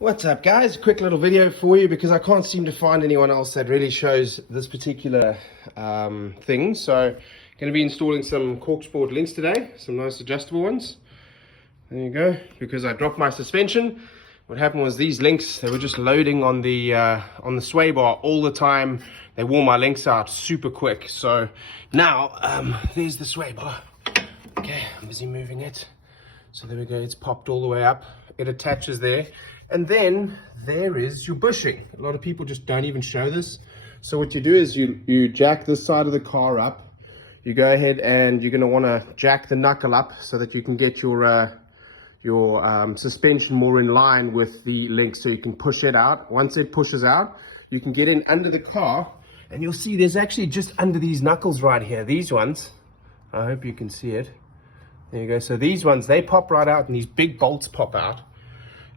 What's up, guys? Quick little video for you because I can't seem to find anyone else that really shows this particular thing. So going to be installing some corksport links today, some nice adjustable ones. There you go. Because I dropped my suspension, what happened was these links, they were just loading on the sway bar all the time. They wore my links out super quick. So now there's the sway bar. Okay, I'm busy moving it. So there we go, it's popped all the way up. It attaches there. And then there is your bushing. A lot of people just don't even show this. So what you do is you jack this side of the car up. You go ahead and you're going to want to jack the knuckle up so that you can get your suspension more in line with the link, so you can push it out. Once it pushes out, you can get in under the car, and you'll see there's actually just under these knuckles right here, these ones. I hope you can see it. There you go. So these ones, they pop right out and these big bolts pop out.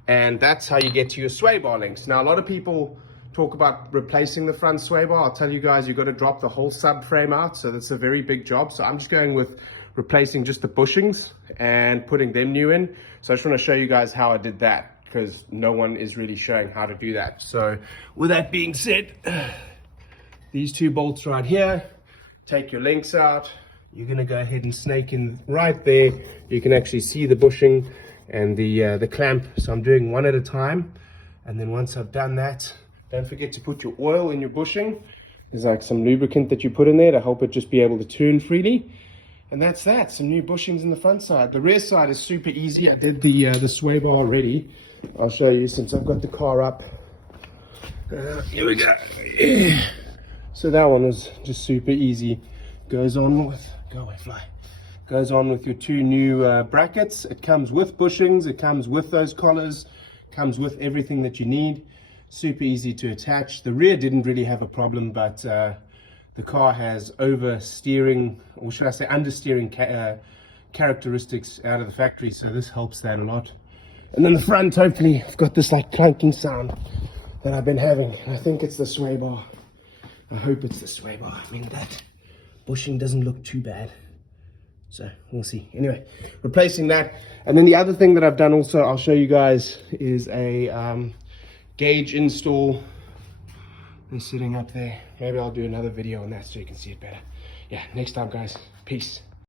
And that's how you get to your sway bar links. Now, a lot of people talk about replacing the front sway bar. I'll tell you guys, you've got to drop the whole subframe out. So that's a very big job. So I'm just going with replacing just the bushings and putting them new in. So I just want to show you guys how I did that, because no one is really showing how to do that. So with that being said, these two bolts right here, take your links out. You're going to go ahead and snake in right there. You can actually see the bushing and the clamp. So I'm doing one at a time, and then once I've done that, don't forget to put your oil in your bushing. There's like some lubricant that you put in there to help it just be able to turn freely. And that's that. Some new bushings in the front side. The rear side is super easy. I did the sway bar already. I'll show you since I've got the car up. Here we go. Yeah. So that one was just super easy. Goes on with, go away, fly. Goes on with your two new brackets. It comes with bushings, it comes with those collars, comes with everything that you need. Super easy to attach. The rear didn't really have a problem, but the car has oversteering, or should I say understeering characteristics out of the factory, so this helps that a lot. And then the front, hopefully, I've got this like clanking sound that I've been having. I think it's the sway bar. I hope it's the sway bar. I mean, that bushing doesn't look too bad. So we'll see. Anyway, replacing that. And then the other thing that I've done also, I'll show you guys, is a gauge install. They're sitting up there. Maybe I'll do another video on that so you can see it better. Yeah, next time, guys. Peace.